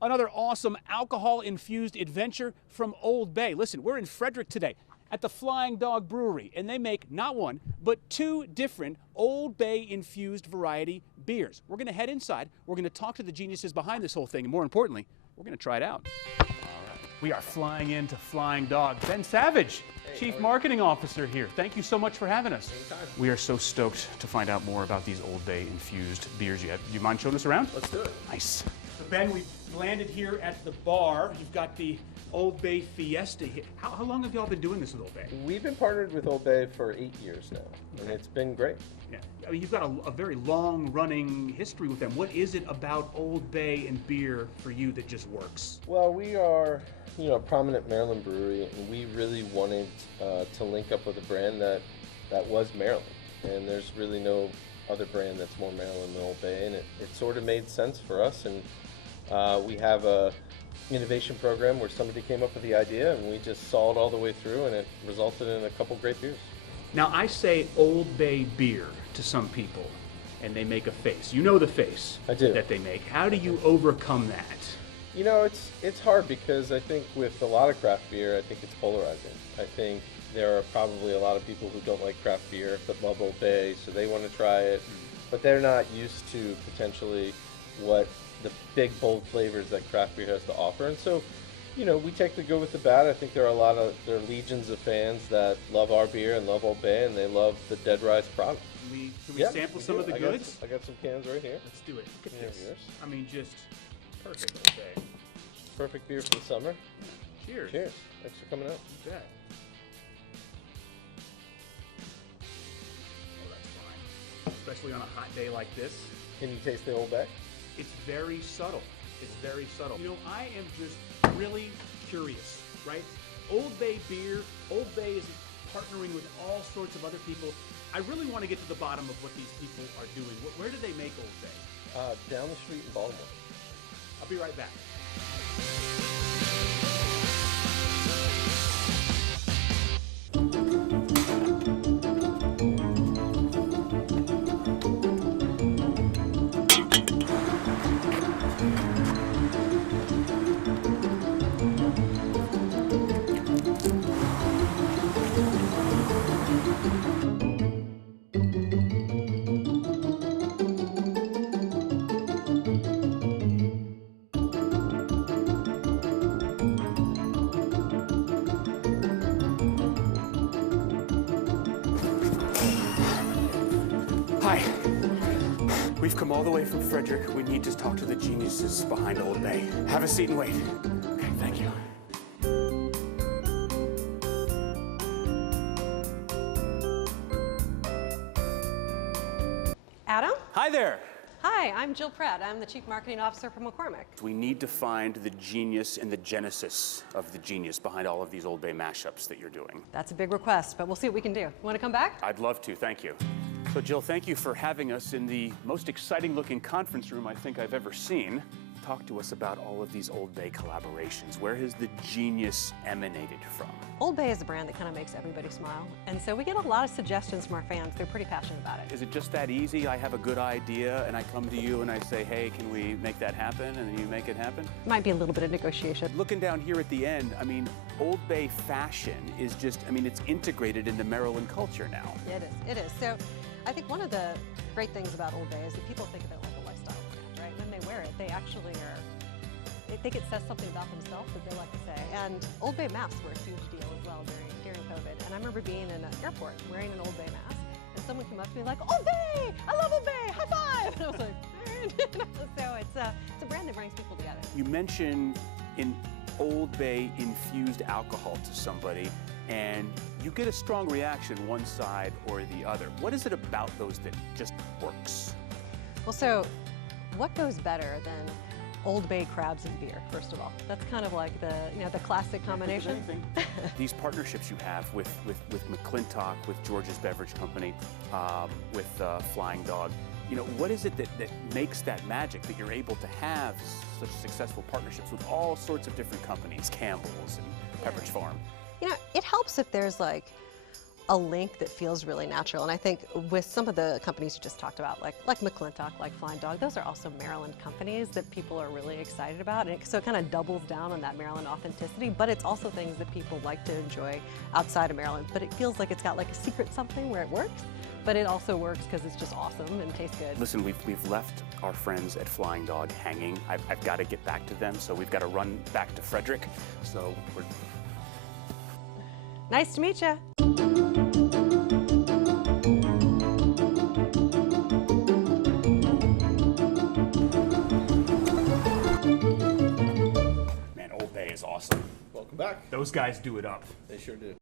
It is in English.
Another awesome alcohol-infused adventure from Old Bay. Listen, we're in Frederick today at the Flying Dog Brewery, and they make not one, but two different Old Bay infused variety beers. We're gonna head inside, we're gonna talk to the geniuses behind this whole thing, and more importantly, we're gonna try it out. All right, we are flying into Flying Dog. Ben Savage, Chief Marketing Officer here. Thank you so much for having us. Anytime. We are so stoked to find out more about these Old Bay infused beers you have. Do you mind showing us around? Let's do it. Nice. So Ben, we've landed here at the bar. You've got the Old Bay Fiesta here. How long have y'all been doing this with Old Bay? We've been partnered with Old Bay for 8 years now, and it's been great. Yeah, I mean, you've got a very long-running history with them. What is it about Old Bay and beer for you that just works? Well, we are, a prominent Maryland brewery, and we really wanted to link up with a brand that was Maryland. And there's really no other brand that's more Maryland than Old Bay, and it sort of made sense for us. And we have a innovation program where somebody came up with the idea, and we just saw it all the way through, and it resulted in a couple great beers. Now, I say Old Bay beer to some people, and they make a face. You know the face I do. that they make. How do you overcome that? It's hard because I think with a lot of craft beer, I think it's polarizing. I think there are probably a lot of people who don't like craft beer but love Old Bay, so they want to try it, but they're not used to potentially what the big, bold flavors that craft beer has to offer. And so, we take the good with the bad. I think there are legions of fans that love our beer and love Old Bay, and they love the Dead Rise product. Can we sample some of the goods? I got some cans right here. Let's do it. Look at this. Yours. I mean, just perfect Old Bay. Perfect beer for the summer. Cheers. Cheers. Thanks for coming out. You bet. Oh, that's fine. Especially on a hot day like this. Can you taste the Old Bay? It's very subtle. It's very subtle. I am just really curious, right? Old Bay beer, Old Bay is partnering with all sorts of other people. I really want to get to the bottom of what these people are doing. Where do they make Old Bay? Down the street in Baltimore. I'll be right back. Hi. We've come all the way from Frederick. We need to talk to the geniuses behind Old Bay. Have a seat and wait. Okay, thank you. Adam? Hi there. Hi, I'm Jill Pratt. I'm the Chief Marketing Officer for McCormick. We need to find the genius and the genesis of the genius behind all of these Old Bay mashups that you're doing. That's a big request, but we'll see what we can do. You want to come back? I'd love to, thank you. So Jill, thank you for having us in the most exciting looking conference room I think I've ever seen. Talk to us about all of these Old Bay collaborations. Where has the genius emanated from? Old Bay is a brand that kind of makes everybody smile, and so we get a lot of suggestions from our fans. They're pretty passionate about it. Is it just that easy? I have a good idea and I come to you and I say, hey, can we make that happen? And then you make it happen? Might be a little bit of negotiation. Looking down here at the end, I mean, Old Bay fashion is just, it's integrated into Maryland culture now. It is. So I think one of the great things about Old Bay is that people think of it like a lifestyle brand, right? When they wear it, they actually they think it says something about themselves that they like to say. And Old Bay masks were a huge deal as well during COVID. And I remember being in an airport wearing an Old Bay mask, and someone came up to me like, Old Bay! I love Old Bay! High five! And I was like, all right. So it's a brand that brings people together. You mentioned in Old Bay infused alcohol to somebody, and you get a strong reaction one side or the other. What is it about those that just works? Well, so what goes better than Old Bay crabs and beer, first of all? That's kind of like the classic combination. These partnerships you have with McClintock, with George's Beverage Company, with Flying Dog, what is it that makes that magic, that you're able to have such successful partnerships with all sorts of different companies, Campbell's and Pepperidge Farm? It helps if there's like a link that feels really natural. And I think with some of the companies you just talked about, like McClintock, like Flying Dog, those are also Maryland companies that people are really excited about. And so it kind of doubles down on that Maryland authenticity, but it's also things that people like to enjoy outside of Maryland. But it feels like it's got like a secret something where it works, but it also works because it's just awesome and tastes good. Listen, we've left our friends at Flying Dog hanging. I've got to get back to them, so we've got to run back to Frederick. So we're... Nice to meet you. Man, Old Bay is awesome. Welcome back. Those guys do it up. They sure do.